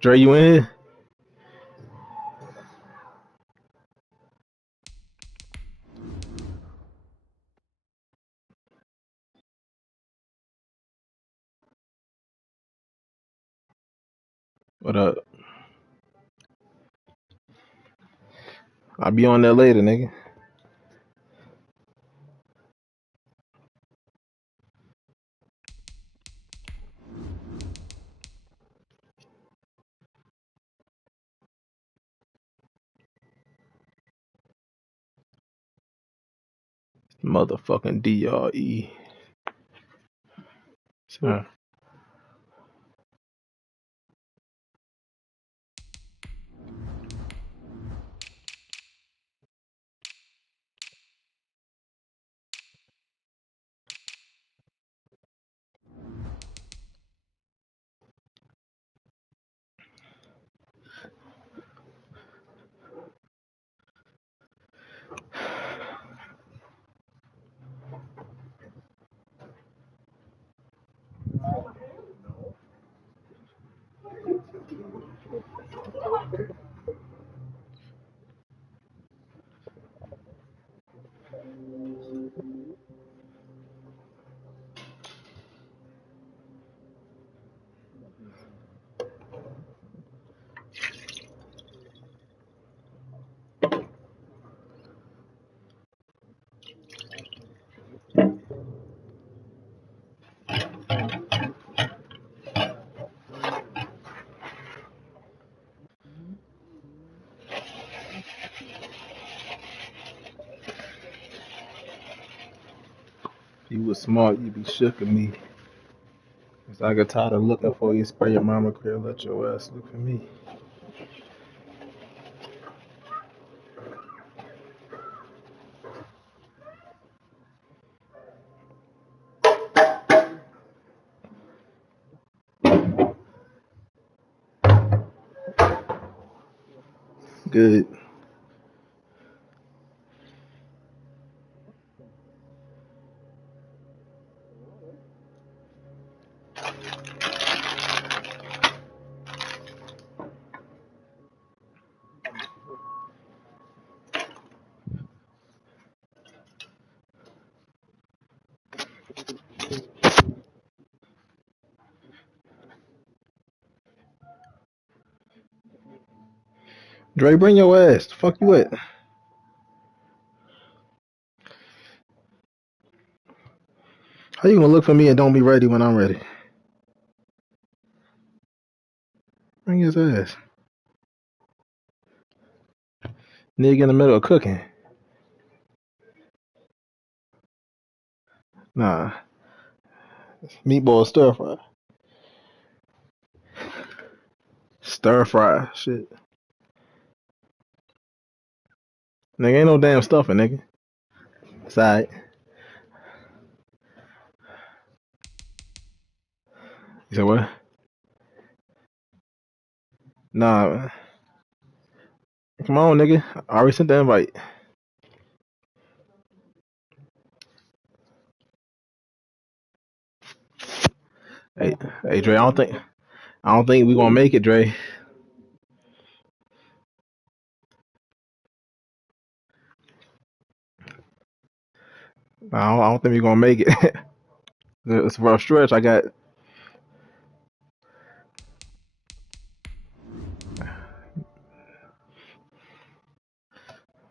Dre, you in here? What up? I'll be on there later, nigga. Motherfucking DRE. So, if you was smart, you'd be shook at me. Cause I got tired of looking for you. Spray your mama crib, let your ass look for me. Good. Dre, bring your ass. The fuck you at? How you gonna look for me and don't be ready when I'm ready? Bring his ass. Nigga in the middle of cooking. Nah. Meatball stir fry. Stir fry. Shit. Nigga, ain't no damn stuffing, nigga. It's alright. You said what? Nah, man. Come on, nigga. I already sent the invite. Hey, hey, Dre. I don't think we gonna make it, Dre. I don't think we gonna make it. It's a rough stretch. I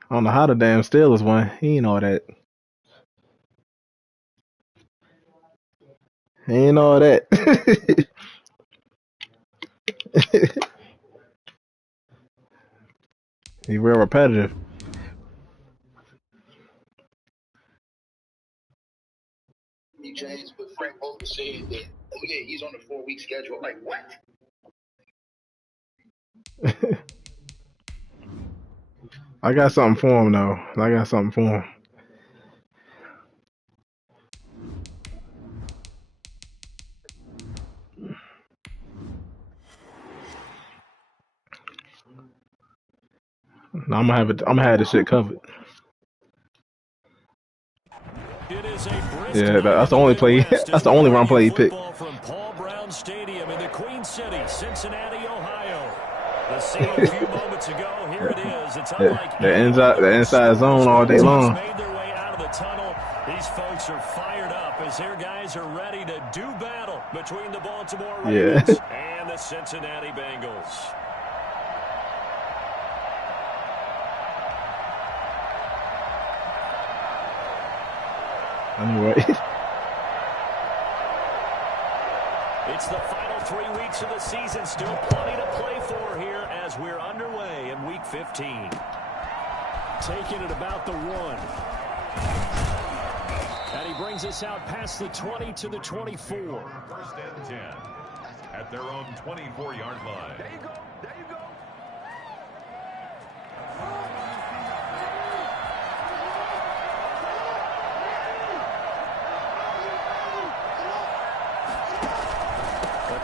don't know how the damn Steelers won. He ain't all that. He ain't all that. He real repetitive. James, but Frank Vogel said that, oh yeah, he's on the 4-week schedule. I'm like, what? I got something for him though. I got something for him. No, I'm gonna have this shit covered. It is a brisk Yeah, night that's in the the only play. Midwest That's as the we only run bring you play he picked. football from Paul Brown Stadium in the Queen City, Cincinnati, Ohio. The scene a few moments ago, here it is. It's unlike the inside zone all day long. made their way out of the tunnel. These folks are fired up as their guys are ready to do battle between the Baltimore Ravens and the Cincinnati Bengals. Anyway. It's the final 3 weeks of the season. Still plenty to play for here as we're underway in Week 15. Taking it about the 1. And he brings us out past the 20 to the 24. 1st and 10 at their own 24-yard line. There you go. There you go.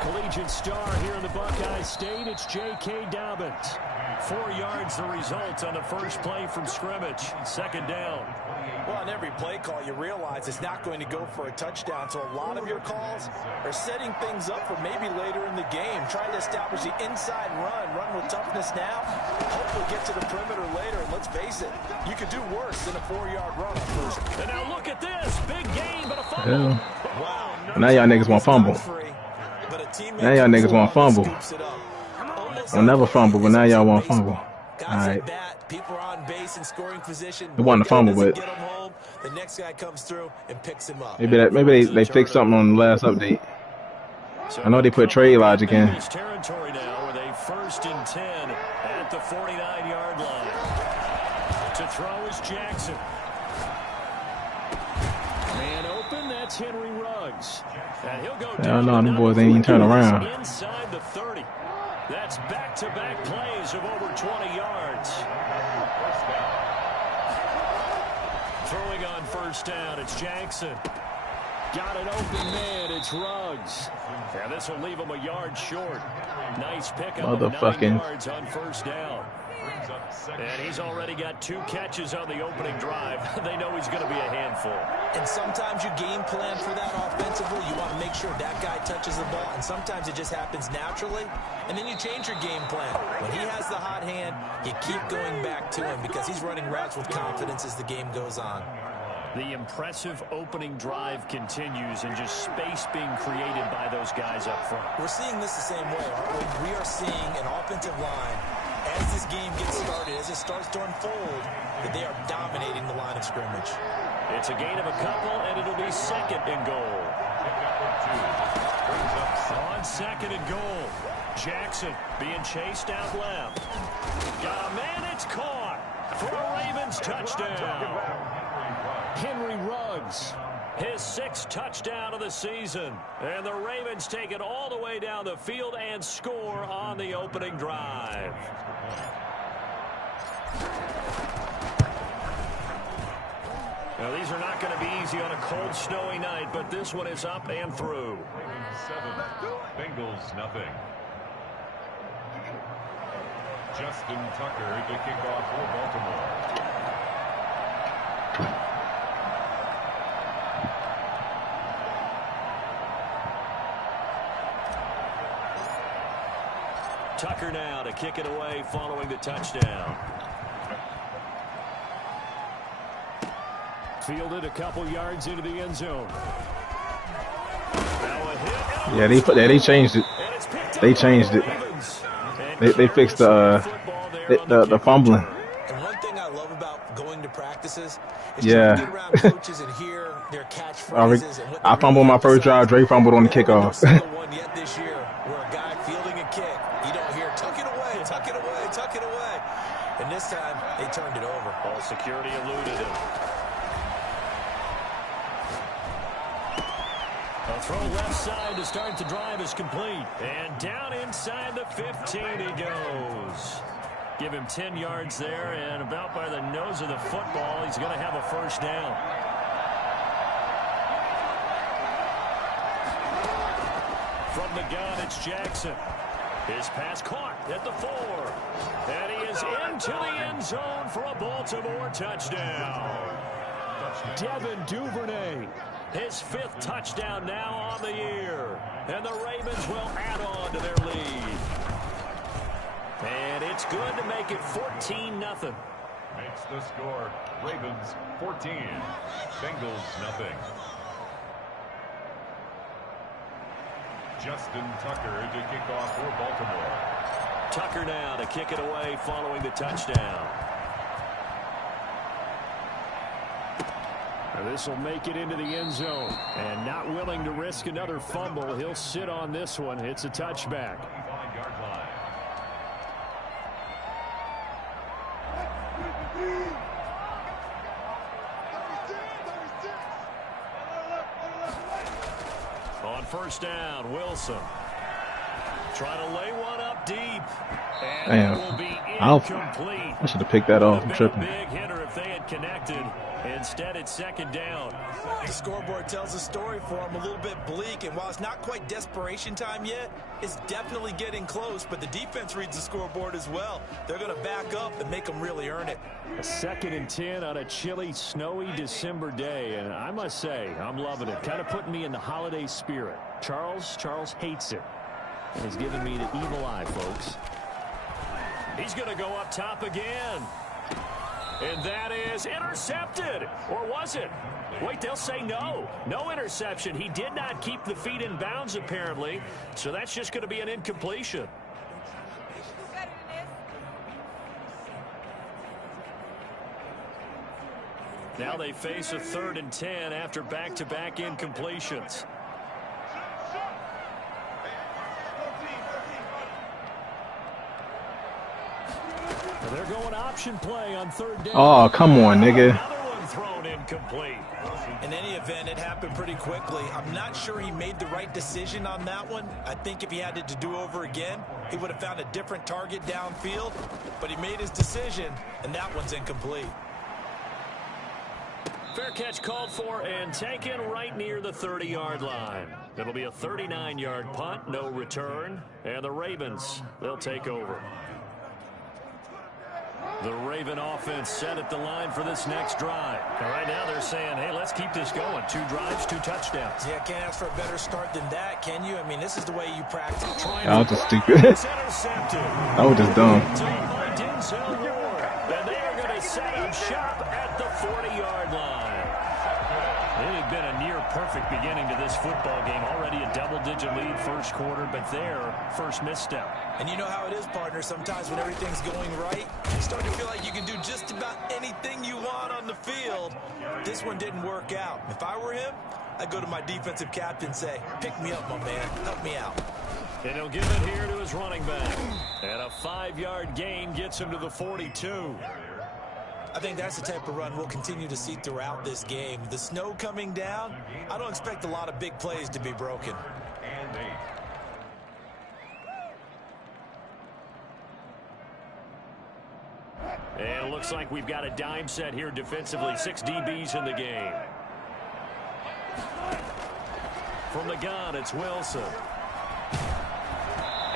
Collegiate star here in the Buckeye State, it's J.K. Dobbins. 4 yards the result on the first play from scrimmage. 2nd down. Well, on every play call, you realize it's not going to go for a touchdown, so a lot of your calls are setting things up for maybe later in the game, trying to establish the inside run with toughness now, hopefully get to the perimeter later, and let's face it, you could do worse than a 4-yard run on first. And now look at this, big gain, but a fumble. Wow. Now y'all niggas want fumble. Now y'all niggas want fumble. I'll never fumble, but now y'all want fumble. Alright. People are on base and scoring position. They want to fumble, but the next guy comes through and picks him up. Maybe they fixed something on the last update. I know they put trade logic in. Territory now with a 1st and 10 at the 49-yard line. To throw is Jackson. Man open, that's Henry Ruggs. And he'll go down. Hell no, them boys ain't even turn around. Inside the 30. That's back-to-back plays of over 20 yards. Throwing on 1st down, it's Jackson. Got an open man, it's Ruggs. Yeah, this will leave him a yard short. Nice pickup of 9 yards on 1st down. And he's already got 2 catches on the opening drive. They know he's going to be a handful. And sometimes you game plan for that offensively. You want to make sure that guy touches the ball, and sometimes it just happens naturally. And then you change your game plan. When he has the hot hand, you keep going back to him because he's running routes with confidence as the game goes on. The impressive opening drive continues and just space being created by those guys up front. We're seeing this the same way, aren't we? We are seeing an offensive line as this game gets started, as it starts to unfold, that they are dominating the line of scrimmage. It's a gain of a couple, and it'll be 2nd and goal. On 2nd and goal, Jackson being chased out left. Got a man, it's caught for a Ravens touchdown. Henry Ruggs, his 6th touchdown of the season. And the Ravens take it all the way down the field and score on the opening drive. Now, these are not going to be easy on a cold, snowy night, but this one is up and through. 7, Bengals nothing. Justin Tucker to kick off for Baltimore. Tucker now to kick it away following the touchdown. Fielded a couple yards into the end zone. Yeah, they changed it. They changed it. They fixed the fumbling. And one thing I love about going to practices is yeah. to get around coaches and hear their catchphrases. I fumbled my first drive. Dre fumbled on the kickoff. One yet this year where a guy fielding a kick, you don't hear tuck it away, tuck it away, tuck it away. And this time they turned it over. Ball security eluded him. A throw left side to start the drive is complete. And down inside the 15 he goes. Give him 10 yards there, and about by the nose of the football, he's going to have a 1st down. From the gun, it's Jackson. His pass caught at the 4. And he is into the end zone for a Baltimore touchdown. Devin Duvernay. His 5th touchdown now on the year. And the Ravens will add on to their lead. And it's good to make it 14-0. Makes the score Ravens 14, Bengals nothing. Justin Tucker to kick off for Baltimore. Tucker now to kick it away following the touchdown. This will make it into the end zone. And not willing to risk another fumble, he'll sit on this one. It's a touchback. 25-yard line. On first down, Wilson. Trying to lay one up deep. And damn. it will be incomplete. I should have picked that off. I'm tripping. Big hitter if they had connected. Instead, it's second down. The scoreboard tells a story for him, a little bit bleak, and while it's not quite desperation time yet, it's definitely getting close, but the defense reads the scoreboard as well. They're going to back up and make them really earn it. A 2nd and 10 on a chilly, snowy December day, and I must say, I'm loving it. Kind of putting me in the holiday spirit. Charles hates it, and he's giving me the evil eye, folks. He's going to go up top again. And that is intercepted. Or was it? Wait, they'll say no. No interception. He did not keep the feet in bounds, apparently. So that's just going to be an incompletion. Now they face a 3rd and 10 after back-to-back incompletions. They're going option play on 3rd down. Oh, come on, nigga. Another one thrown incomplete. In any event, it happened pretty quickly. I'm not sure he made the right decision on that one. I think if he had it to do over again, he would have found a different target downfield. But he made his decision, and that one's incomplete. Fair catch called for and taken right near the 30-yard line. It'll be a 39-yard punt, no return. And the Ravens, they'll take over. The Raven offense set at the line for this next drive. And right now they're saying, hey, let's keep this going. 2 drives, 2 touchdowns. Yeah, can't ask for a better start than that, can you? I mean, this is the way you practice. That was just stupid. That was just dumb. And they are going to set up shop at the 40-yard line. It had been a near-perfect beginning to this football game. Already a double-digit lead first quarter, but their first misstep. And you know how it is, partner. Sometimes when everything's going right, you start to feel like you can do just about anything you want on the field. This one didn't work out. If I were him, I'd go to my defensive captain and say, pick me up, my man. Help me out. And he'll give it here to his running back. And a 5-yard gain gets him to the 42. I think that's the type of run we'll continue to see throughout this game. The snow coming down, I don't expect a lot of big plays to be broken. And 8. And it looks like we've got a dime set here defensively. 6 DBs in the game. From the gun, it's Wilson.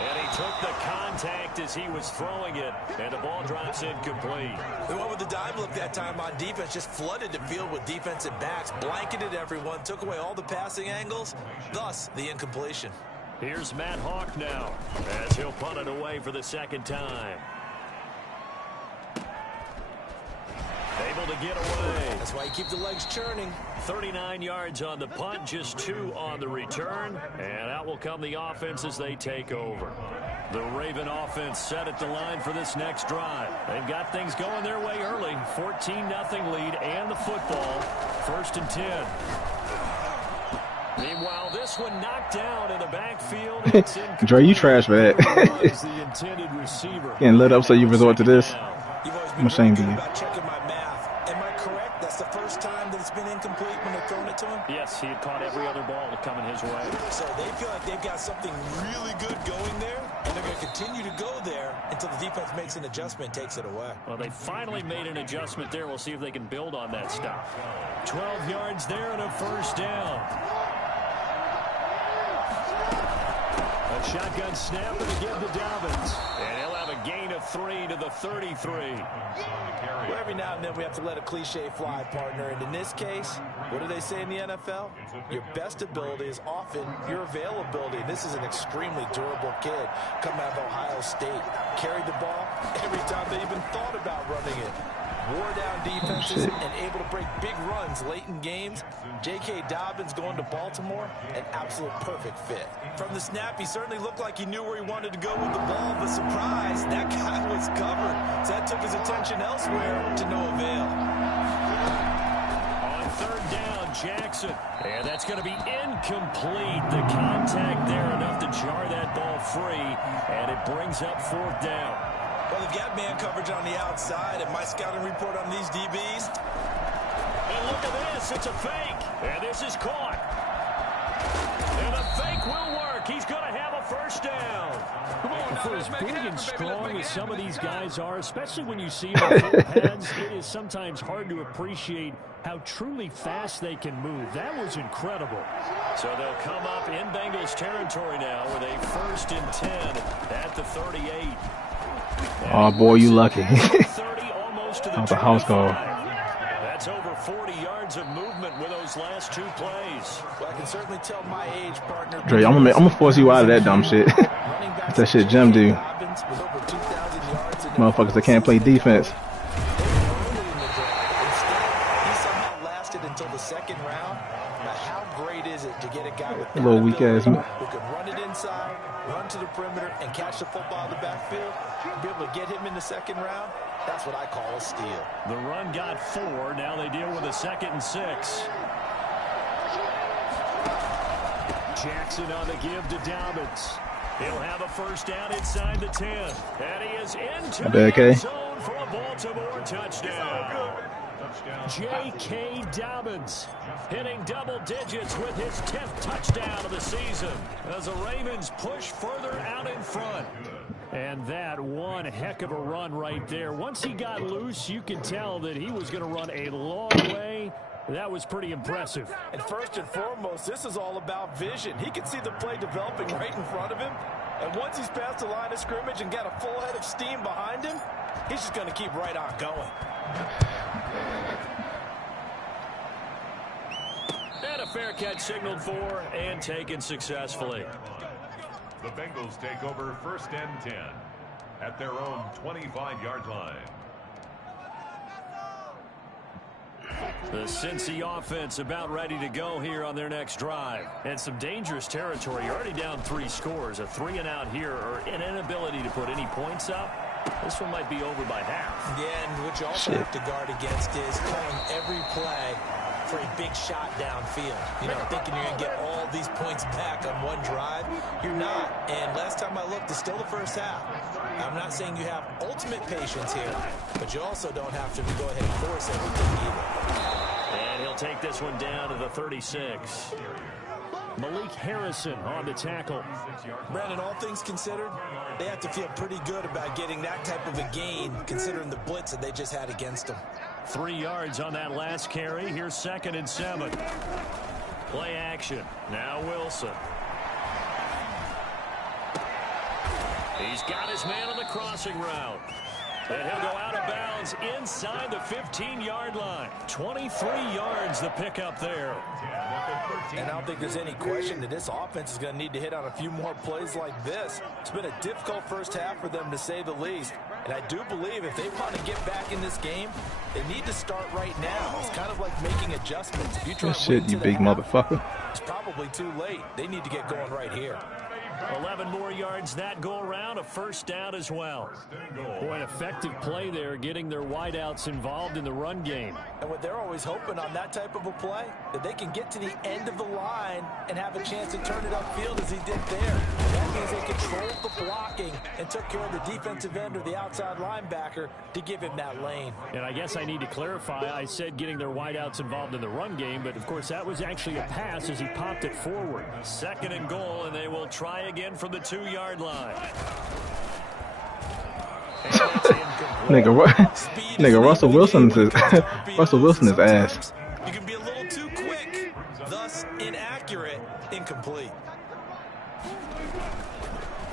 And he took the contact as he was throwing it, and the ball drops incomplete. They went with the dime look that time on defense, just flooded the field with defensive backs, blanketed everyone, took away all the passing angles, thus the incompletion. Here's Matt Hawk now, as he'll punt it away for the 2nd time. Able to get away. That's why you keep the legs churning. 39 yards on the punt, just 2 on the return. And out will come the offense as they take over. The Raven offense set at the line for this next drive. They've got things going their way early. 14-0 lead and the football. 1st and 10. Meanwhile, this one knocked down in the backfield. Dre, you trash for that. The intended receiver. Getting lit up so you resort to this. I'm ashamed of you. about checking my math. Am I correct? That's the first time that it's been incomplete when they've thrown it to him? Yes, he had caught every other ball coming his way. So they feel like they've got something really good going there, and they're going to continue to go there until the defense makes an adjustment and takes it away. Well, they finally made an adjustment there. We'll see if they can build on that stuff. 12 yards there and a 1st down. A A shotgun snap and a give to Dobbins. And he'll have a gain of 3 to the 33. Well, every now and then we have to let a cliche fly, partner. And in this case, what do they say in the NFL? Your best ability is often your availability. And this is an extremely durable kid coming out of Ohio State. Carried the ball every time they even thought about running it. Wore down defenses and able to break big runs late in games. J.K. Dobbins going to Baltimore, an absolute perfect fit. From the snap, he certainly looked like he knew where he wanted to go with the ball, but surprise, that guy was covered. So that took his attention elsewhere to no avail. On third down, Jackson. And that's going to be incomplete. The contact there enough to jar that ball free, and it brings up fourth down. Well, they've got man coverage on the outside, and my scouting report on these DBs. And look at this, it's a fake. And this is caught. And the fake will work. He's going to have a first down. For as big and strong as some of these guys are, especially when you see them in full pads, it is sometimes hard to appreciate how truly fast they can move. That was incredible. So they'll come up in Bengals territory now with a 1st and 10 at the 38. Oh boy, you lucky. 30, almost to the the house call. That's over 40 yards of movement with those last 2 plays. Well, I can certainly tell my age, partner. Dre, I'm gonna force you out of that dumb shit. That's that shit Jim do. Motherfuckers that can't play defense. He somehow lasted until the 2nd round. Now, how great is it to get a guy with that little weak ass who can run it inside, run to the perimeter, and catch the football in the backfield? Be able to get him in the 2nd round. That's what I call a steal. The run got 4. Now they deal with a 2nd and 6. Jackson on the give to Dobbins. He'll have a first down inside the 10. And he is into the zone for a Baltimore touchdown. J.K. Dobbins hitting double digits with his 10th touchdown of the season as the Ravens push further out in front. And that one heck of a run right there. Once he got loose, you could tell that he was going to run a long way. That was pretty impressive. And first and foremost, this is all about vision. He can see the play developing right in front of him. And once he's past the line of scrimmage and got a full head of steam behind him, he's just going to keep right on going. And a fair catch signaled for and taken successfully. The Bengals take over 1st and 10 at their own 25-yard line. The Cincy offense about ready to go here on their next drive. And some dangerous territory. You're already down 3 scores. A 3-and-out here or an inability to put any points up. This one might be over by half. Yeah, and what you also have to guard against is calling every play for a big shot downfield. You know, thinking you're going to get all these points back on one drive. You're not. And last time I looked, it's still the first half. I'm not saying you have ultimate patience here, but you also don't have to go ahead and force everything either. And he'll take this one down to the 36. Malik Harrison on the tackle. Brandon, all things considered, they have to feel pretty good about getting that type of a gain, considering the blitz that they just had against them. 3 yards on that last carry. Here's 2nd and 7. Play action. Now Wilson. He's got his man on the crossing route. And he'll go out of bounds inside the 15-yard line. 23 yards the pickup there. And I don't think there's any question that this offense is going to need to hit on a few more plays like this. It's been a difficult first half for them, to say the least. And I do believe if they want to get back in this game, they need to start right now. It's kind of like making adjustments. If you try to shit, you big motherfucker. It's probably too late. They need to get going right here. 11 more yards that go around, a first down as well. Boy, an effective play there, getting their wideouts involved in the run game. And what they're always hoping on that type of a play, that they can get to the end of the line and have a chance to turn it upfield as he did there. That means they controlled the blocking and took care of the defensive end or the outside linebacker to give him that lane. And I guess I need to clarify, I said getting their wideouts involved in the run game, but of course that was actually a pass as he popped it forward. 2nd and goal, and they will try again from the 2-yard line. Nigga, Russell Wilson is ass. You can be a little too quick, thus inaccurate, incomplete.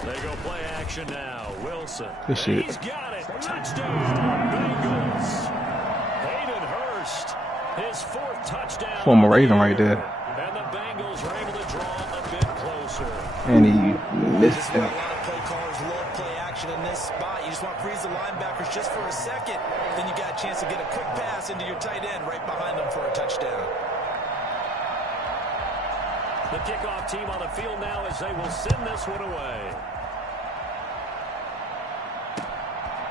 They go play action now. Wilson. Good shit. He's got it. Touchdown, Bengals. Hayden Hurst, his 4th touchdown. Former Raven right there. And the Bengals are able to draw a bit closer. And he missed A that. lot of play callers love play action in this spot. You just want to freeze the linebackers just for a second. Then you got a chance to get a quick pass into your tight end right behind them for a touchdown. The kickoff team on the field now as they will send this one away.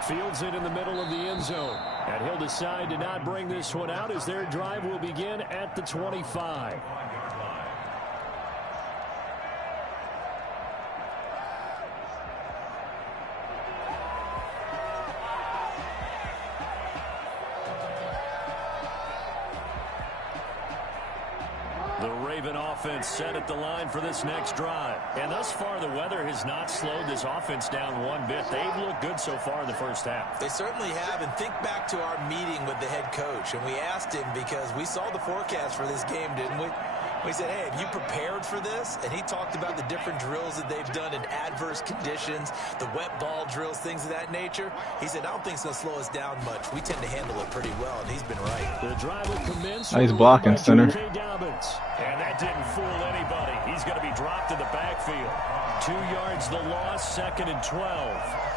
Fields it in the middle of the end zone. And he'll decide to not bring this one out as their drive will begin at the 25. The Raven offense set at the line for this next drive. And thus far, the weather has not slowed this offense down one bit. They've looked good so far in the first half. They certainly have. And think back to our meeting with the head coach. And we asked him because we saw the forecast for this game, didn't we? We said, hey, have you prepared for this? And he talked about the different drills that they've done in adverse conditions, the wet ball drills, things of that nature. He said, I don't think it's going to slow us down much. We tend to handle it pretty well, and he's been right. The drive will commence. Nice blocking, center. And that didn't fool anybody. He's going to be dropped in the backfield. 2 yards the loss, 2nd and 12.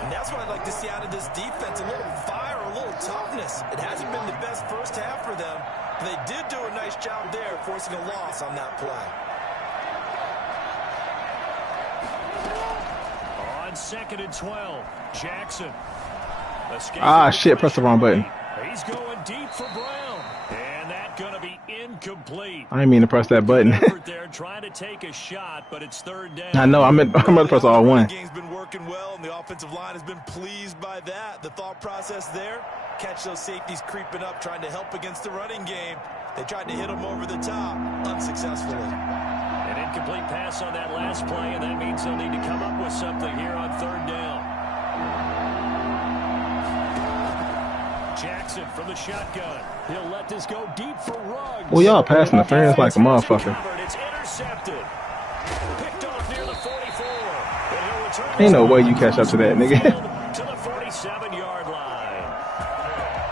And that's what I'd like to see out of this defense, a little fire, a little toughness. It hasn't been the best first half for them. They did do a nice job there, forcing a loss on that play. On 2nd and 12, Jackson. Shit, press the wrong button. He's going deep for Brown. And that's going to be incomplete. I didn't mean to press that button. They're trying to take a shot, but it's 3rd down. I know, I'm going to press all one. The game's been working well, and the offensive line has been pleased by that. The thought process there, catch those safeties creeping up, trying to help against the running game. They tried to hit them over the top, unsuccessfully. An incomplete pass on that last play, and that means they'll need to come up with something here on 3rd down. Jackson from the shotgun. He'll let this go deep for Ruggs. Well, y'all passing the fans like a motherfucker. It's intercepted. Picked off near the 44. Ain't no way you catch up to that, nigga. To the 47-yard line.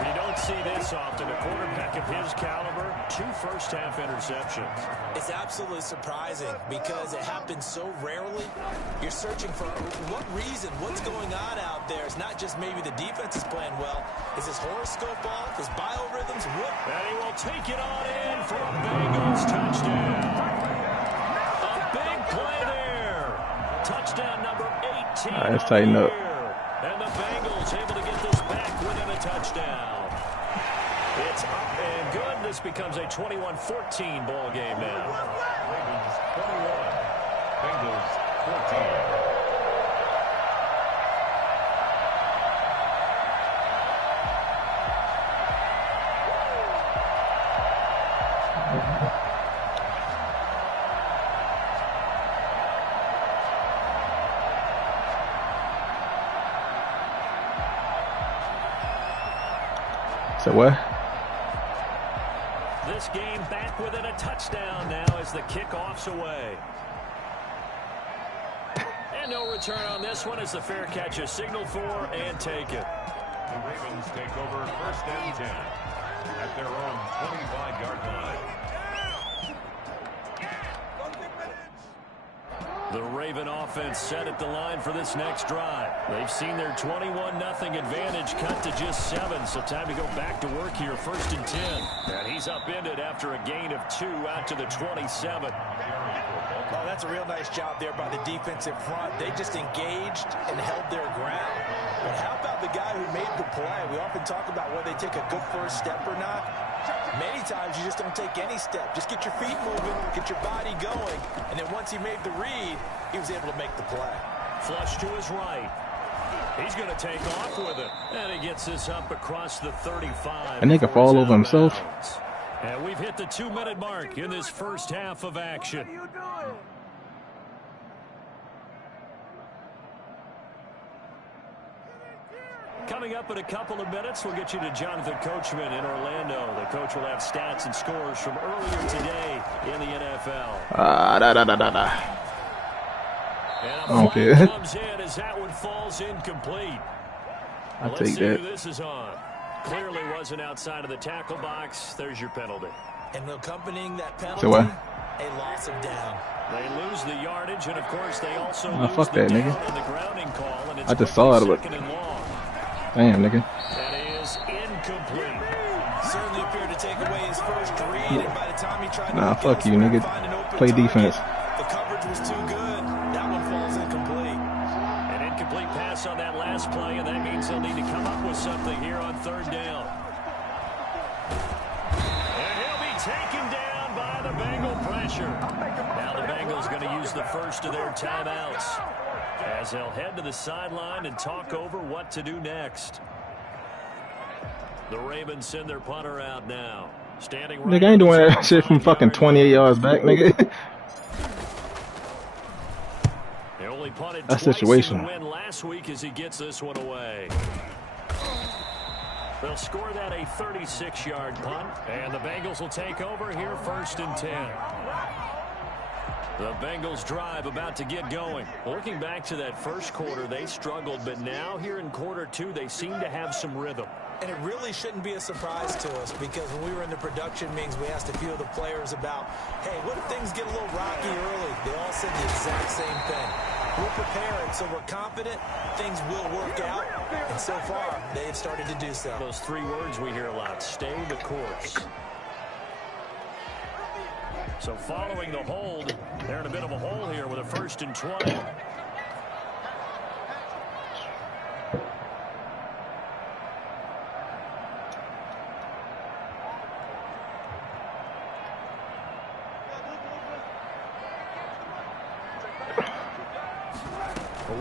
You don't see this often. A quarterback of his caliber, 2 first-half interceptions. It's absolutely surprising because it happens so rarely. You're searching for what reason, what's going on out there. It's not just maybe the defense is playing well. Is his horoscope off? His biorhythms? What? And he will take it on in for a Bengals touchdown. A big play there. Touchdown number 18. All right, let's tighten up. And the Bengals able to get this back within a touchdown. It's up and good. This becomes a 21-14 ball game now. Ravens 21, Bengals 14. So what? This game back within a touchdown now as the kickoff's away. And no return on this one as the fair catch is signaled for and taken. The Ravens take over 1st and 10 at their own 25-yard line. The Raven offense set at the line for this next drive. They've seen their 21-0 advantage cut to just 7, so time to go back to work here, 1st and 10. And he's upended after a gain of 2 out to the 27. Oh, that's a real nice job there by the defensive front. They just engaged and held their ground. But how about the guy who made the play? We often talk about whether they take a good first step or not. Many times you just don't take any step. Just get your feet moving, get your body going, and then once he made the read, he was able to make the play. Flush to his right. He's going to take off with it. And he gets this up across the 35. And they can fall over himself. And we've hit the 2-minute mark in this first half of action. Coming up in a couple of minutes, we'll get you to Jonathan Coachman in Orlando. The coach will have stats and scores from earlier today in the NFL. don't care. Comes in as that one falls incomplete. I'll Let's take see that. who this is on. Clearly wasn't outside of the tackle box. There's your penalty. And accompanying that penalty, So what? a loss of down. They lose the yardage, and of course they also Oh, lose fuck the that, down nigga. on the grounding call. And it's I just saw it, but second and long. damn, nigga. That is incomplete. Certainly appeared to take away his first read, and by the time he tried to Nah, look fuck you, elsewhere nigga. and find an open Play target, defense. the coverage was too good. That one falls incomplete. An incomplete pass on that last play, and that means they'll need to come up with something here on third down. And he'll be taken down by the Bengal pressure. Now the Bengals going to use the first of their timeouts as they'll head to the sideline and talk over what to do next. The Ravens send their punter out now. Standing right. Nigga, I ain't doing that shit from fucking 28 yards back, nigga. They only punted That's twice in situational. the win last week as he gets this one away. They'll score that a 36-yard punt, and the Bengals will take over here first and 10. The Bengals drive about to get going. Looking back to that first quarter, they struggled, but now here in quarter two, they seem to have some rhythm. And it really shouldn't be a surprise to us, because when we were in the production meetings, we asked a few of the players about, hey, what if things get a little rocky early? They all said the exact same thing. We're prepared, so we're confident things will work out. And so far, they've started to do so. Those three words we hear a lot: stay the course. So following the hold, they're in a bit of a hole here with a first and 20.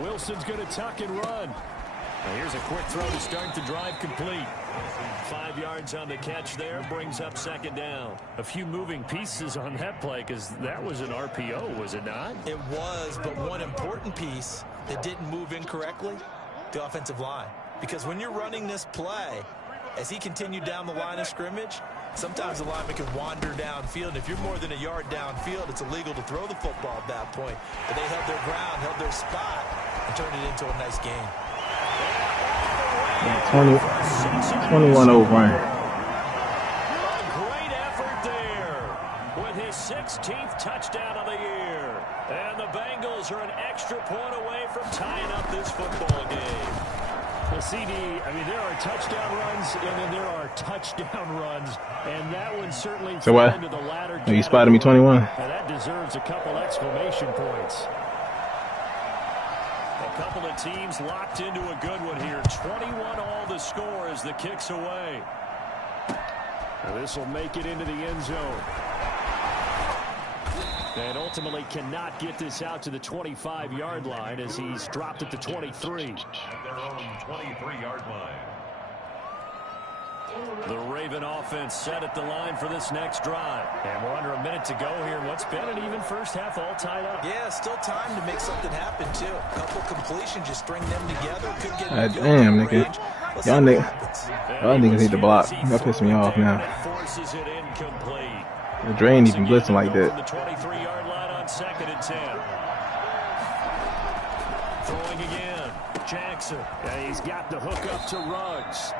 Wilson's going to tuck and run. Now here's a quick throw to start the drive complete. 5 yards on the catch there, brings up second down. A few moving pieces on that play, because that was an RPO, was it not? It was, but one important piece that didn't move incorrectly, the offensive line. Because when you're running this play, as he continued down the line of scrimmage, sometimes the lineman can wander downfield. And if you're more than a yard downfield, it's illegal to throw the football at that point. But they held their ground, held their spot, and turned it into a nice game. 21 over. A great effort there with his 16th touchdown of the year. And the Bengals are an extra point away from tying up this football game. Well, CD, I mean, there are touchdown runs, and then there are touchdown runs, and that one certainly So what? into the latter. Oh, you spotted me 21. And that deserves a couple exclamation points. A couple of teams locked into a good one here. 21 all the score as the kick's away. Now this will make it into the end zone. And ultimately cannot get this out to the 25-yard line as he's dropped at the 23. At their own 23-yard line. The Raven offense set at the line for this next drive. And we're under a minute to go here. What's been an even first half all tied up. Yeah, still time to make something happen, too. A couple completions, just string them together. Could get Damn, nigga. Y'all niggas need to block. Y'all piss me off now. Forces it incomplete. The drain even blitzing like that. From the 23-yard line on second and 10. Throwing again. Jackson. And he's got the hook up to Ruggs.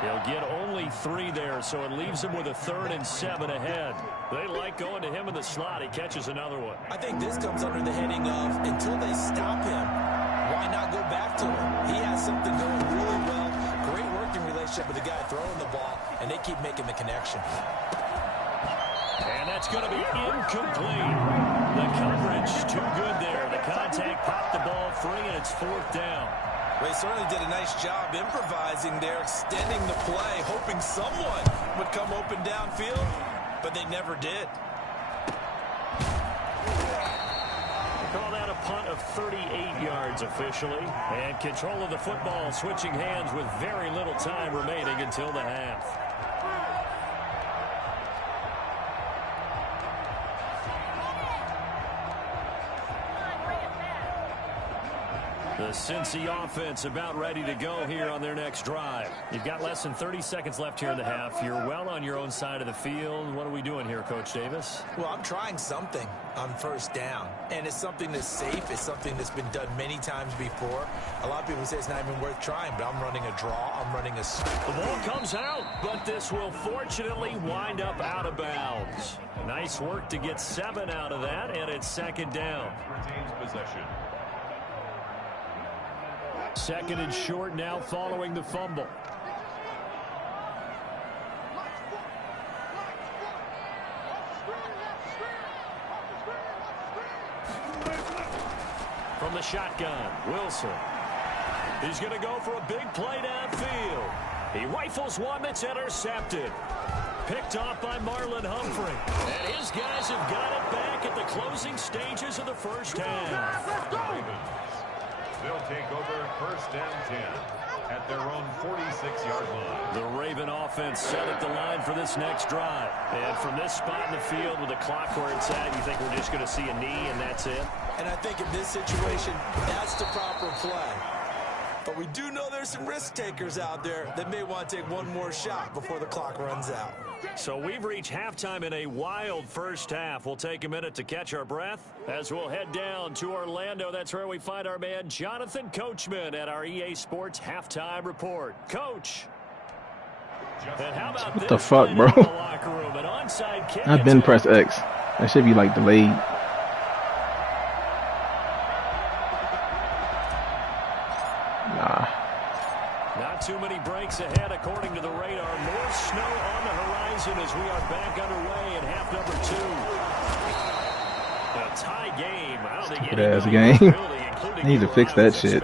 He'll get only 3 there, so it leaves him with a 3rd and 7 ahead. They like going to him in the slot. He catches another one. I think this comes under the heading of, until they stop him, why not go back to him? He has something going really well. Great working relationship with the guy throwing the ball, and they keep making the connection. And that's going to be incomplete. The coverage too good there. The contact popped the ball free, and it's 4th down. Well, he certainly did a nice job improvising there, extending the play, hoping someone would come open downfield, but they never did. Call that a punt of 38 yards officially. And control of the football switching hands with very little time remaining until the half. The Cincy offense about ready to go here on their next drive. You've got less than 30 seconds left here in the half. You're well on your own side of the field. What are we doing here, Coach Davis? Well, I'm trying something on first down, and it's something that's safe. It's something that's been done many times before. A lot of people say it's not even worth trying, but I'm running a draw. I'm running a... The ball comes out, but this will fortunately wind up out of bounds. Nice work to get 7 out of that, and it's second down. Retains possession. Second and short now following the fumble. From the shotgun, Wilson. He's going to go for a big play downfield. He rifles one that's intercepted. Picked off by Marlon Humphrey. And his guys have got it back at the closing stages of the first half. They'll take over first and 10 at their own 46-yard line. The Raven offense set at the line for this next drive. And from this spot in the field with the clock where it's at, you think we're just going to see a knee and that's it? And I think in this situation, that's the proper play. But we do know there's some risk takers out there that may want to take one more shot before the clock runs out. So we've reached halftime in a wild first half. We'll take a minute to catch our breath as we'll head down to Orlando. That's where we find our man Jonathan Coachman at our EA Sports Halftime Report. Coach. And how about what the fuck, bro? I've been pressed X. That should be like delayed. Not too many breaks ahead according to the radar. More snow on the horizon as we are back underway in half number 2. A tie game. I don't think game. I need to fix that shit.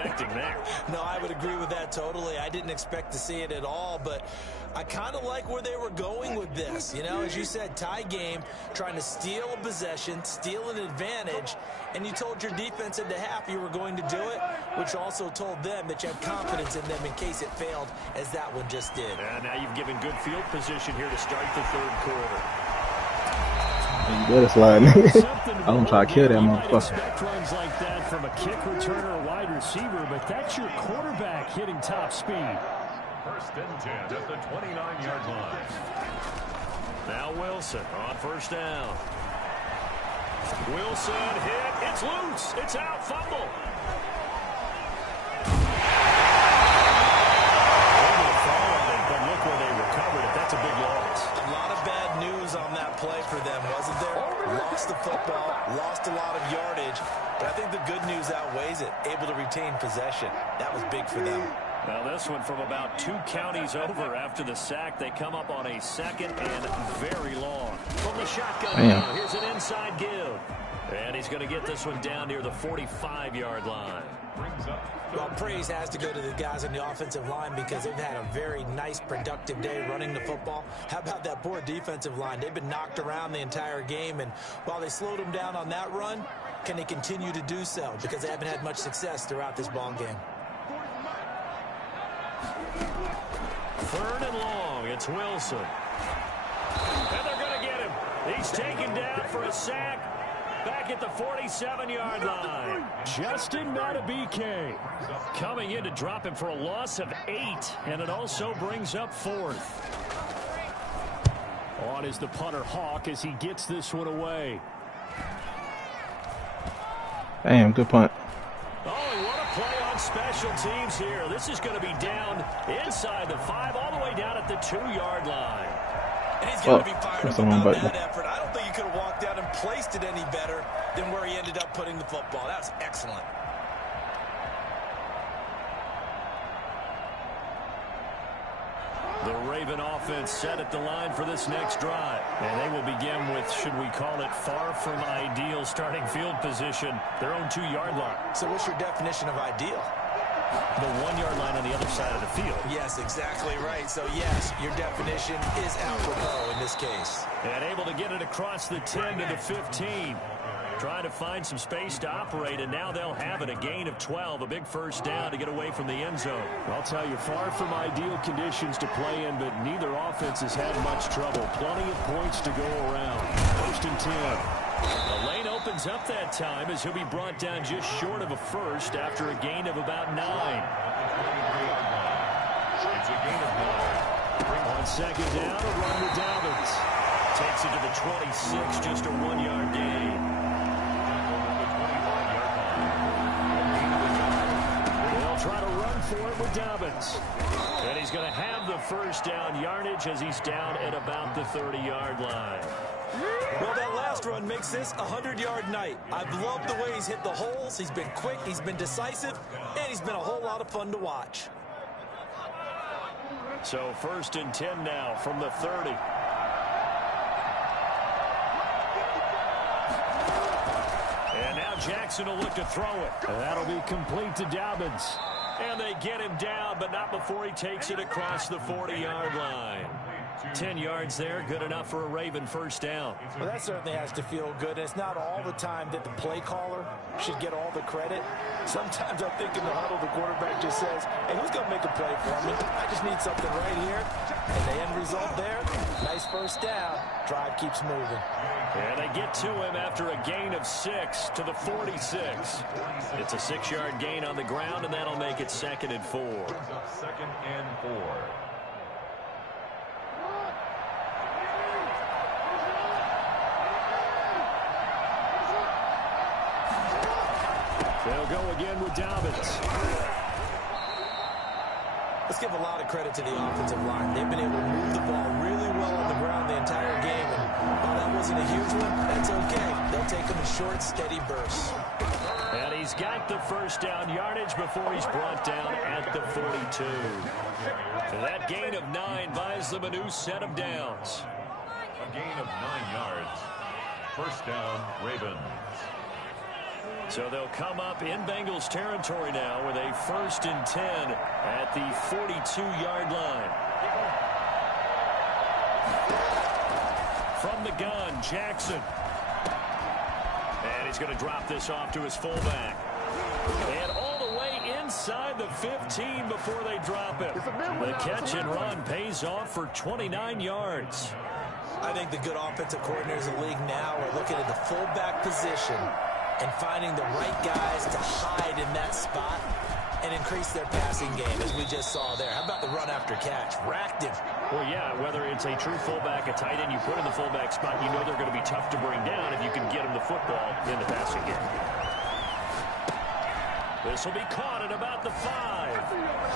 No, I would agree with that totally. I didn't expect to see it at all, but I kind of like where they were going with this. You know, as you said, tie game, trying to steal a possession, steal an advantage, and you told your defense at the half you were going to do it, which also told them that you had confidence in them in case it failed, as that one just did. And now you've given good field position here to start the third quarter. You better slide, nigga. I'm gonna try to kill that motherfucker. Runs like that from a kick returner or wide receiver, but that's your quarterback hitting top speed. First and 10 at the 29-yard line. Now Wilson on first down. Wilson hit. It's loose. It's out. Fumble. But look where they recovered it. That's a big loss. A lot of bad news on that play for them, wasn't there? Lost the football, lost a lot of yardage, but I think the good news outweighs it. Able to retain possession. That was big for them. Now this one from about 2 counties over after the sack. They come up on a second and very long. From the shotgun now, here's an inside give. And he's going to get this one down near the 45-yard line. Well, praise has to go to the guys on the offensive line because they've had a very nice, productive day running the football. How about that poor defensive line? They've been knocked around the entire game, and while they slowed them down on that run, can they continue to do so? Because they haven't had much success throughout this ball game. Third and long, it's Wilson. And they're going to get him. He's taken down for a sack back at the 47-yard line. Justin Matabike coming in to drop him for a loss of 8, and it also brings up 4th. On is the punter Hawk as he gets this one away. Damn, good punt. Oh, what a play on special teams here. This is going to be down inside the 5, all the way down at the 2-yard line. And he's got to be fired up about that effort. I don't think he could have walked out and placed it any better than where he ended up putting the football. That was excellent. The Raven offense set at the line for this next drive. And they will begin with, should we call it, far from ideal starting field position, their own 2-yard line. So what's your definition of ideal? The 1-yard line on the other side of the field. Yes, exactly right. So, yes, your definition is apropos in this case. And able to get it across the 10 to the 15. Trying to find some space to operate, and now they'll have it. A gain of 12, a big first down to get away from the end zone. I'll tell you, far from ideal conditions to play in, but neither offense has had much trouble. Plenty of points to go around. First and 10. The lane opens opens up that time as he'll be brought down just short of a first after a gain of about 9. It's a gain of 9. On second down, a run with Dobbins. Takes it to the 26, just a 1-yard gain. They'll try to run for it with Dobbins. And he's going to have the first down yardage as he's down at about the 30-yard line. Well, that last run makes this a 100-yard night. I've loved the way he's hit the holes. He's been quick, he's been decisive, and he's been a whole lot of fun to watch. So 1st and 10 now from the 30. And now Jackson will look to throw it. That'll be complete to Dobbins. And they get him down, but not before he takes it across the 40-yard line. 10 yards there, good enough for a Raven first down. Well, that certainly has to feel good. It's not all the time that the play caller should get all the credit. Sometimes I think in the huddle, the quarterback just says, hey, who's going to make a play for me? I just need something right here. And the end result there, nice first down. Drive keeps moving. And they get to him after a gain of 6 to the 46. It's a 6-yard gain on the ground, and that'll make it 2nd and 4. 2nd and 4. They'll go again with Dobbins. Let's give a lot of credit to the offensive line. They've been able to move the ball really well on the ground the entire game. And while that wasn't a huge one, that's okay. They'll take them in short, steady bursts. And he's got the first down yardage before he's brought down at the 42. And that gain of 9 buys them a new set of downs. A gain of 9 yards. First down, Ravens. So they'll come up in Bengals territory now with a 1st and 10 at the 42-yard line. From the gun, Jackson. And he's going to drop this off to his fullback. And all the way inside the 15 before they drop it. The catch and run pays off for 29 yards. I think the good offensive coordinators in the league now are looking at the fullback position and finding the right guys to hide in that spot and increase their passing game, as we just saw there. How about the run after catch? Racked him. Well, yeah, whether it's a true fullback, a tight end, you put in the fullback spot, you know they're going to be tough to bring down if you can get them the football in the passing game. This will be caught at about the 5.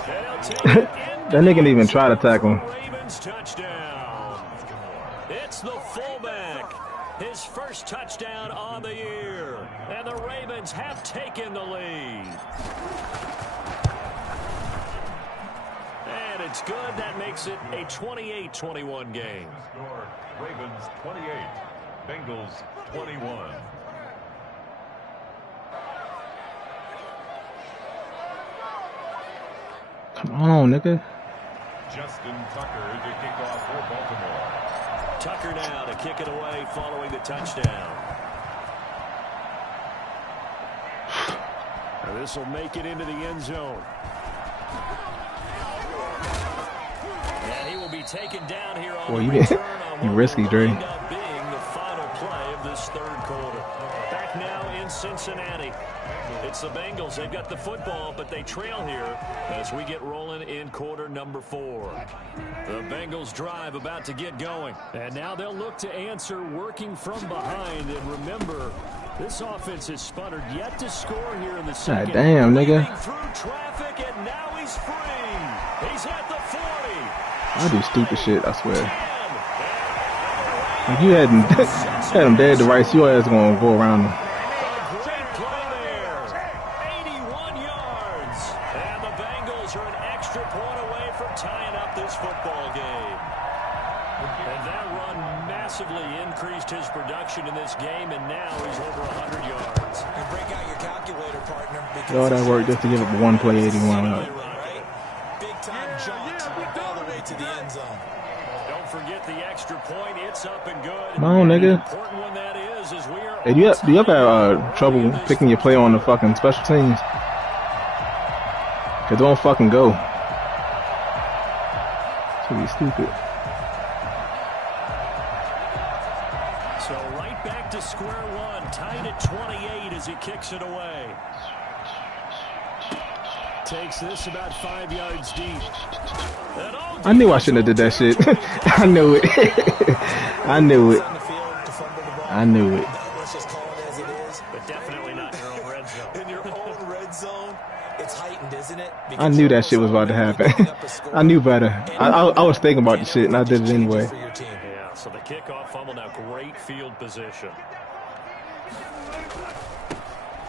They'll take it That nigga didn't even try to tackle him. Ravens touchdown. It's the fullback. His first touchdown on the year. And the Ravens have taken the lead. And it's good. That makes it a 28-21 game. Score, Ravens 28, Bengals 21. Come on, nigga. Justin Tucker to kick off for Baltimore. Tucker now to kick it away following the touchdown. This will make it into the end zone. And he will be taken down here on the return on you risky, Dre. Being the final play of this 3rd quarter. Back now in Cincinnati. It's the Bengals. They've got the football, but they trail here as we get rolling in quarter number 4. The Bengals drive about to get going. And now they'll look to answer working from behind. And remember, this offense has sputtered yet to score here in the second. God damn, nigga. Through traffic, and now he's free. He's at the 40. I do stupid shit, I swear. If you had him dead to rights, your ass gonna go around him. Great play there. 81 yards. And the Bengals are an extra point away from tying up this football game. And that run massively increased his production in this game, and now he's over 100 yards. And break out your calculator, partner. All that work just to give up one play, 81 yards. Right? Big time jaunt all the way to the end zone. Don't forget the extra point. It's up and good. Come on, nigga. Important one that is we are. Hey, do you ever have trouble picking your play on the fucking special teams? Cause don't fucking go. It's really stupid. So right back to square one, tied at 28 as he kicks it away. Takes this about 5 yards deep. I knew I shouldn't have did that shit. I knew it. I knew it. I knew it. Let's just call it as it is. But definitely not in your own red zone. In your own red zone, it's heightened, isn't it? I knew that shit was about to happen. I knew better. I was thinking about the shit, and I did it anyway. Yeah, so the kickoff fumble now, great field position.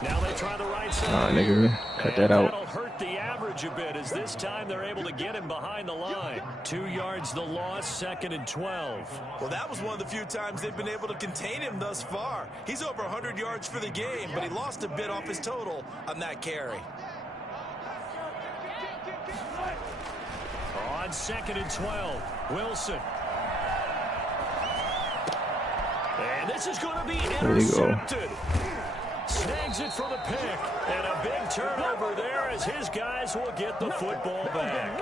Now they try the right side. All right, nigga, cut that out. That'll hurt the average a bit as this time they're able to get him behind the line. 2 yards the loss, 2nd and 12. Well, that was one of the few times they've been able to contain him thus far. He's over 100 yards for the game, but he lost a bit off his total on that carry. On 2nd and 12, Wilson. And this is going to be intercepted. Snags it for the pick. And a big turnover there as his guys will get the football back.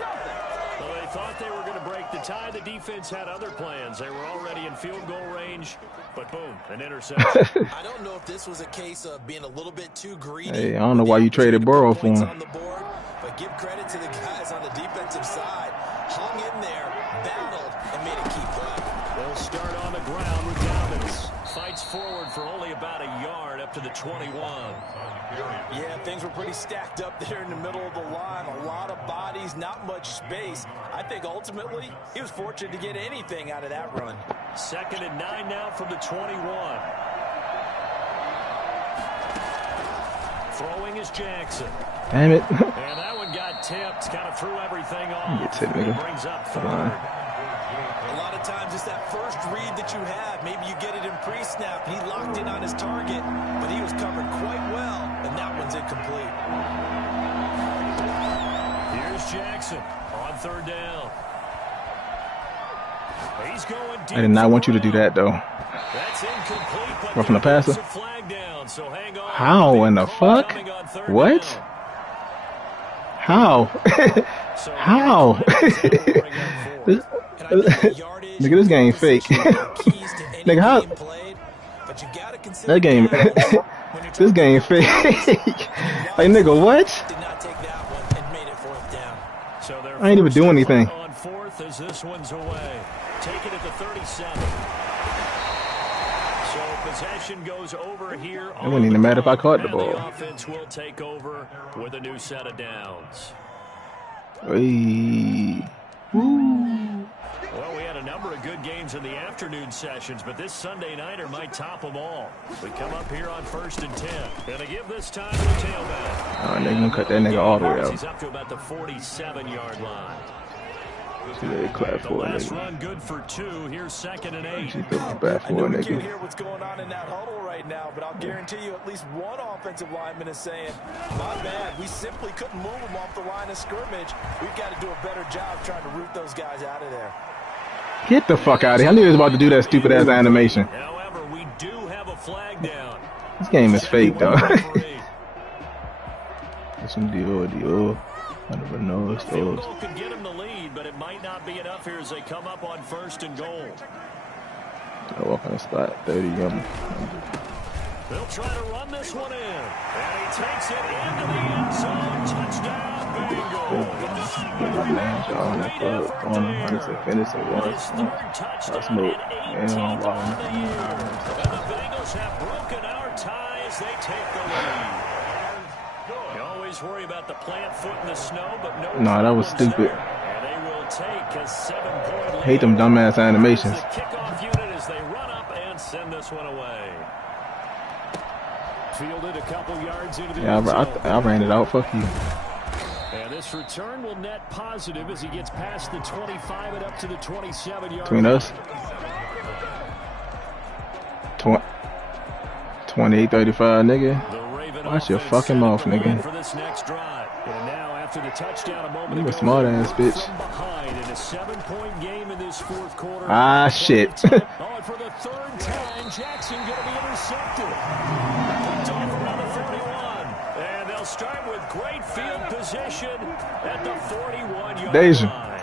Well, they thought they were going to break the tie. The defense had other plans. They were already in field goal range. But boom, an interception. I don't know if this was a case of being a little bit too greedy. Hey, I don't know why you traded Burrow for him. On the board, but give credit to the guys on the defensive side. Hung in there, battled, and made a key play. They'll start on the ground with Dobbins. Fights forward for only about a yard up to the 21. Yeah, things were pretty stacked up there in the middle of the line. A lot of bodies, not much space. I think ultimately he was fortunate to get anything out of that run. 2nd and 9 now from the 21. Throwing is Jackson. Damn it. And that one got tipped. Kind of threw everything off. Get tipped, nigga. Brings up 3rd. A lot of times it's that first read that you have. Maybe you get it in pre-snap, and he locked in on his target, but he was covered quite well, and that one's incomplete. Here's Jackson on 3rd down. He's going deep. I did not want you to do that, though. That's incomplete, but Roughing the passer. flag down, so hang on. How in the fuck? What? Down. How? How? Nigga, this game fake. Nigga, how? That game. This game fake. Like, nigga, what? I ain't even doing anything. On 4th as this one's away. Take it at the 37. So possession goes over here. It wouldn't even matter if I caught the ball. The offense will take over with a new set of downs. Hey. Well, we had a number of good games in the afternoon sessions, but this Sunday nighter might top them all. We come up here on 1st and 10. Gonna give this time to the tailback. Alright, they're gonna cut that nigga all the way out. He's up to about the 47-yard line. The last run good for 2. Here's 2nd and 8. I know we can't hear what's going on in that huddle right now, but I'll guarantee you at least one offensive lineman is saying, my bad, we simply couldn't move them off the line of scrimmage. We've got to do a better job trying to root those guys out of there. Get the fuck out of here. I knew he was about to do that stupid ass animation. However, we do have a flag down. This game is fake, though. This one Dior. I never know it's Field those. goal could get him the lead, but it might not be enough here as they come up on 1st and goal. I walk on the spot, 30 yum. They'll try to run this one in. And he takes it into the end zone. Touchdown, Bengals. Finish it once. His 3rd touchdown in 18th on the year. And the Bengals have broken our tie as they take the lead. You always worry about the plant foot in the snow, but no, that was stupid. And they will take a 7-point lead. Hate them dumbass animations. The kickoff unit as they run up and send this one away. Fielded a couple yards into the end zone. I ran it out. Fuck you. And this return will net positive as he gets past the 25 and up to the 27-yard. Between us. 28-35, nigga. Watch your fucking mouth, nigga. For this next drive. And now after the touchdown a moment You ago, a smart ass bitch. from behind in a 7-point game in this 4th quarter. Ah, shit. Oh, and for the 3rd time, Jackson going to be intercepted. Picked off around the 41. And they'll start with great field position at the 41-yard Deja. line.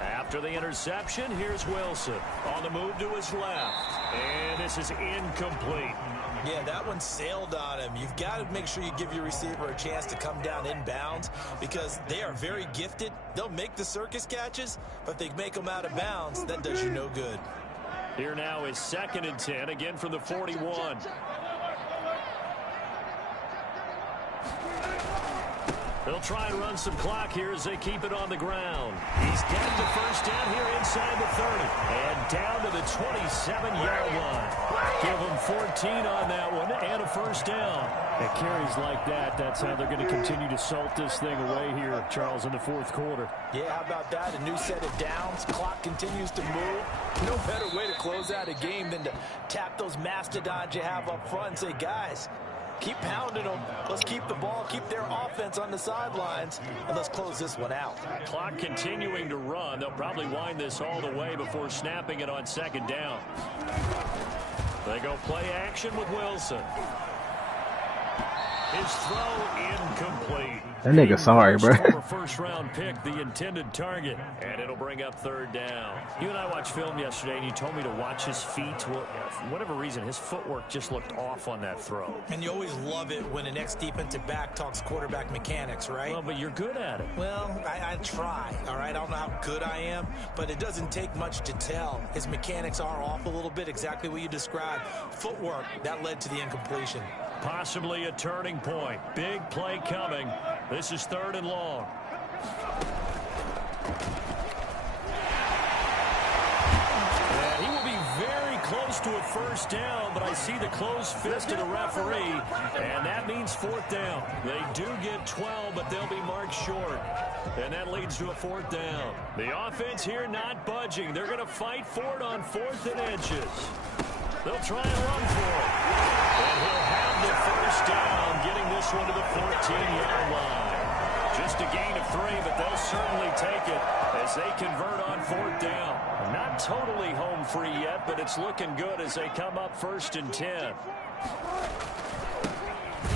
After the interception. reception. Here's Wilson on the move to his left. And this is incomplete. Yeah, that one sailed on him. You've got to make sure you give your receiver a chance to come down inbounds because they are very gifted. They'll make the circus catches, but they make them out of bounds. That does you no good. Here now is 2nd and 10, again from the 41. They'll try and run some clock here as they keep it on the ground. He's got the first down here inside the 30. And down to the 27-yard line. Give them 14 on that one and a first down. At carries like that, that's how they're going to continue to salt this thing away here, Charles, in the 4th quarter. Yeah, how about that? A new set of downs. Clock continues to move. No better way to close out a game than to tap those mastodons you have up front and say, guys, keep pounding them. Let's keep the ball, keep their offense on the sidelines, and let's close this one out. Clock continuing to run. They'll probably wind this all the way before snapping it on 2nd down. They go play action with Wilson. His throw incomplete. That nigga sorry, bro. First-round pick, the intended target, and it'll bring up 3rd down. You and I watched film yesterday, and you told me to watch his feet. Well, for whatever reason, his footwork just looked off on that throw. And you always love it when an ex-defensive back talks quarterback mechanics, right? Well, but you're good at it. Well, I try, all right? I don't know how good I am, but it doesn't take much to tell. His mechanics are off a little bit, exactly what you described. Footwork, that led to the incompletion. Possibly a turning point. Big play coming. This is 3rd and long. And he will be very close to a first down, but I see the closed fist of the referee, and that means 4th down. They do get 12, but they'll be marked short. And that leads to a 4th down. The offense here not budging. They're going to fight for it on 4th and inches. They'll try and run for it. And he'll have the first down, getting this one to the 14-yard line. Just a gain of 3, but they'll certainly take it as they convert on 4th down. Not totally home free yet, but it's looking good as they come up 1st and 10.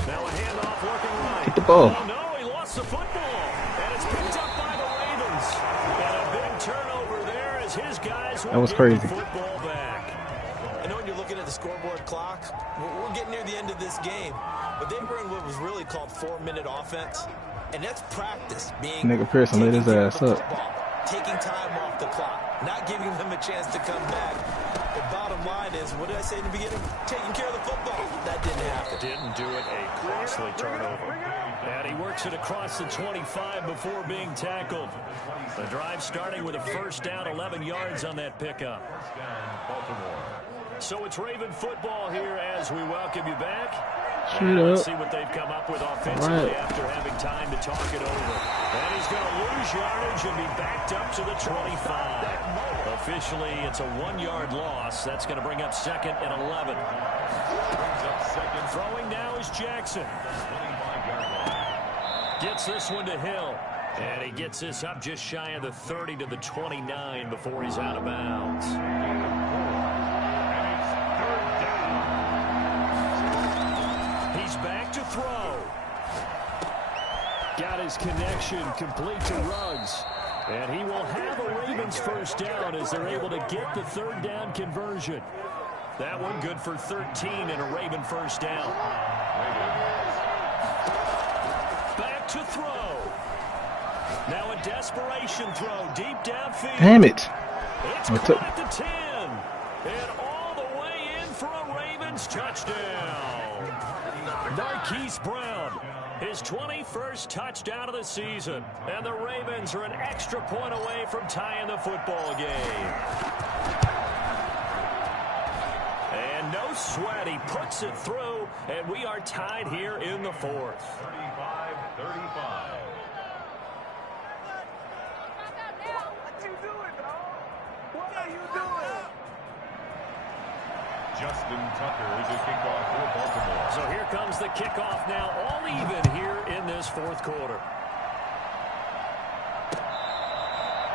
Now a handoff looking right. Get the ball. Oh, no, he lost the football. And it's picked up by the Ravens. And a big turnover there as his guys will get the football back. I know when you're looking at the scoreboard clock, we're getting near the end of this game, but they were in what was really called 4-minute offense, and that's practice. Being nigga Pearson lit his ass up. Taking time off the clock, not giving them a chance to come back. The bottom line is, what did I say in the beginning? Taking care of the football. That didn't happen. Didn't do it. A costly turnover. And he works it across the 25 before being tackled. The drive starting with a first down, 11 yards on that pickup. So it's Raven football here as we welcome you back. Let's see what they've come up with offensively after having time to talk it over. And he's going to lose yardage and be backed up to the 25. Officially, it's a 1-yard loss. That's going to bring up 2nd and 11. Throwing now is Jackson. Gets this one to Hill. And he gets this up just shy of the 30 to the 29 before he's out of bounds. He's back to throw. Got his connection complete to Ruggs. And he will have a Ravens first down as they're able to get the 3rd down conversion. That one good for 13 and a Raven first down. Back to throw. Now a desperation throw deep downfield. Damn it. It's caught at the 10. And all the way in for a Ravens touchdown. Marquise Brown, his 21st touchdown of the season. And the Ravens are an extra point away from tying the football game. And no sweat, he puts it through, and we are tied here in the 4th. 35-35. Justin Tucker is a kickoff for Baltimore. So here comes the kickoff now, all even here in this 4th quarter.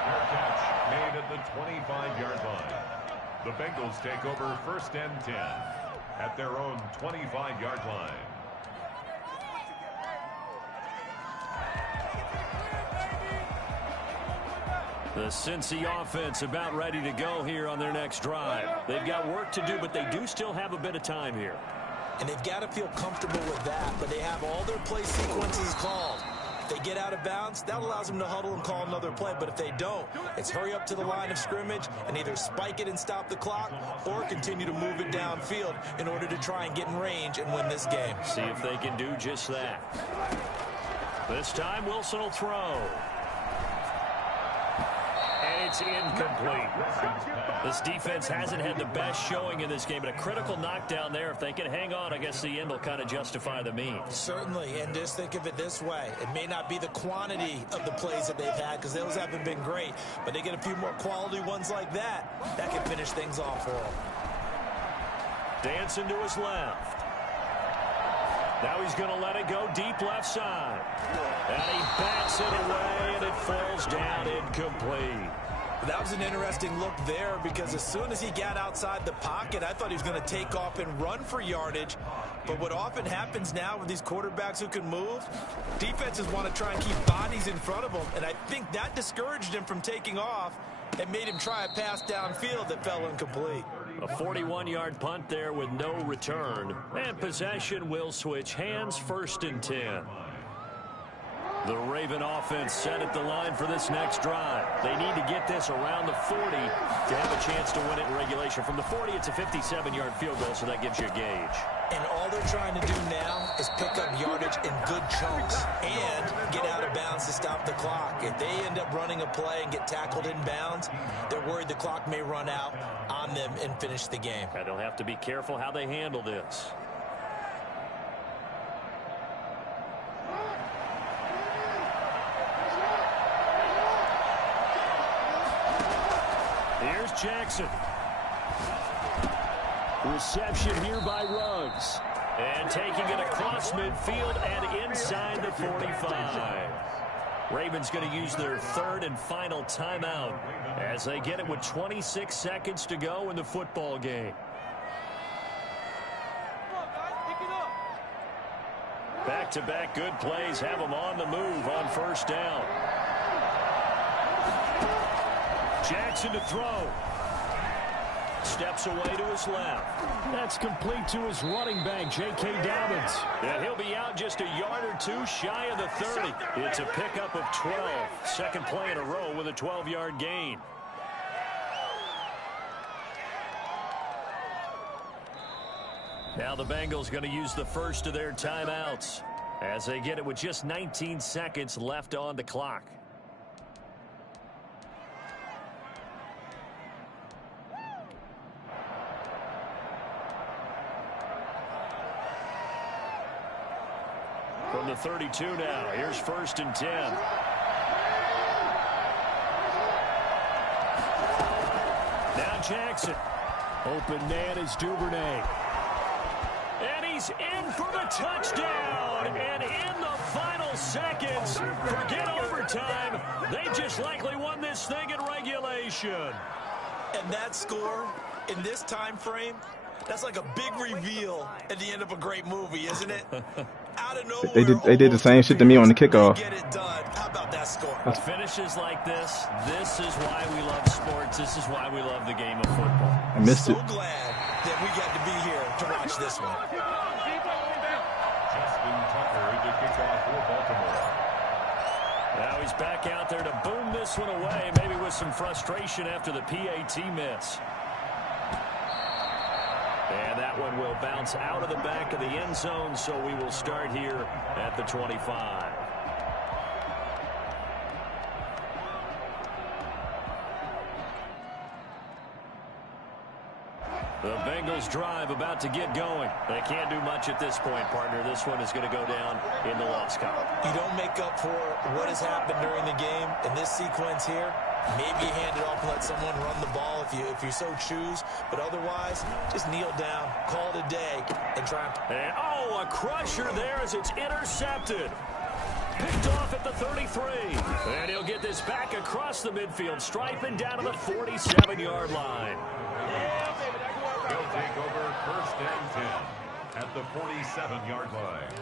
Fair catch made at the 25-yard line. The Bengals take over 1st and 10 at their own 25-yard line. The Cincy offense about ready to go here on their next drive. They've got work to do, but they do still have a bit of time here. And they've got to feel comfortable with that, but they have all their play sequences called. If they get out of bounds, that allows them to huddle and call another play. But if they don't, it's hurry up to the line of scrimmage and either spike it and stop the clock or continue to move it downfield in order to try and get in range and win this game. See if they can do just that. This time, Wilson will throw. And it's incomplete. This defense hasn't had the best showing in this game, but a critical knockdown there. If they can hang on, I guess the end will kind of justify the means. Certainly, and just think of it this way. It may not be the quantity of the plays that they've had because those haven't been great, but they get a few more quality ones like that. That can finish things off for them. Dancing to his left. Now he's going to let it go deep left side. And he bats it away, and it falls down incomplete. That was an interesting look there because as soon as he got outside the pocket, I thought he was going to take off and run for yardage. But what often happens now with these quarterbacks who can move, defenses want to try and keep bodies in front of them, and I think that discouraged him from taking off and made him try a pass downfield that fell incomplete. A 41-yard punt there with no return. And possession will switch hands, 1st and 10. The Raven offense set at the line for this next drive. They need to get this around the 40 to have a chance to win it in regulation. From the 40, it's a 57-yard field goal, so that gives you a gauge. And all they're trying to do now is pick up yardage in good chunks and get out of bounds to stop the clock. If they end up running a play and get tackled in bounds, they're worried the clock may run out on them and finish the game. And they'll have to be careful how they handle this. Here's Jackson. Reception here by Ruggs. And taking it across midfield and inside the 45. Ravens going to use their 3rd and final timeout as they get it with 26 seconds to go in the football game. Back-to-back good plays have them on the move on 1st down. Jackson to throw. Steps away to his left. That's complete to his running back, J.K. Dobbins. And he'll be out just a yard or two shy of the 30. It's a pickup of 12. Second play in a row with a 12-yard gain. Now the Bengals going to use the first of their timeouts as they get it with just 19 seconds left on the clock. From the 32 now, here's 1st and 10. Now Jackson. Open man is Duvernay. And he's in for the touchdown. And in the final seconds, forget overtime. They just likely won this thing in regulation. And that score in this time frame, that's like a big reveal at the end of a great movie, isn't it? Out of nowhere, they did the same shit to me on the kickoff. Get it done. How about that score? Finishes like this is why we love sports. This is why we love the game of football. I missed it. So glad that we got to be here to watch this one. Justin Tucker to kick off for Baltimore. Now he's back out there to boom this one away, maybe with some frustration after the PAT miss. And that one will bounce out of the back of the end zone, so we will start here at the 25. The Bengals drive about to get going. They can't do much at this point, partner. This one is going to go down in the loss column. You don't make up for what has happened during the game in this sequence here. Maybe you hand it off and let someone run the ball if you so choose. But otherwise, just kneel down, call it a day, and try and... Oh, a crusher there as it's intercepted. Picked off at the 33. And he'll get this back across the midfield, striping down to the 47-yard line. He'll take over 1st and 10 at the 47-yard line.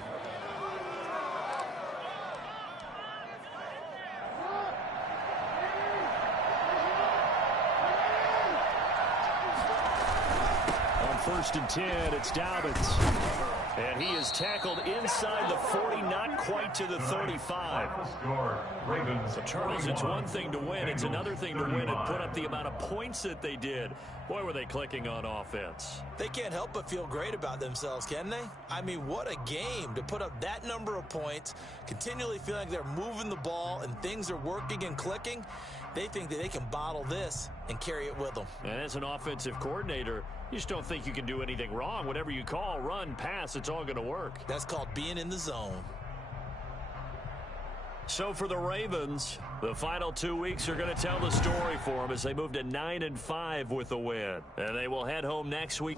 first and 10. It's Dobbins. And he is tackled inside the 40, not quite to the 35. So, Charles, it's one thing to win. It's another thing to win and put up the amount of points that they did. Boy, were they clicking on offense. They can't help but feel great about themselves, can they? I mean, what a game to put up that number of points, continually feeling like they're moving the ball and things are working and clicking. They think that they can bottle this and carry it with them. And as an offensive coordinator, you just don't think you can do anything wrong. Whatever you call, run, pass, it's all going to work. That's called being in the zone. So for the Ravens, the final 2 weeks are going to tell the story for them as they move to 9-5 with a win. And they will head home next week.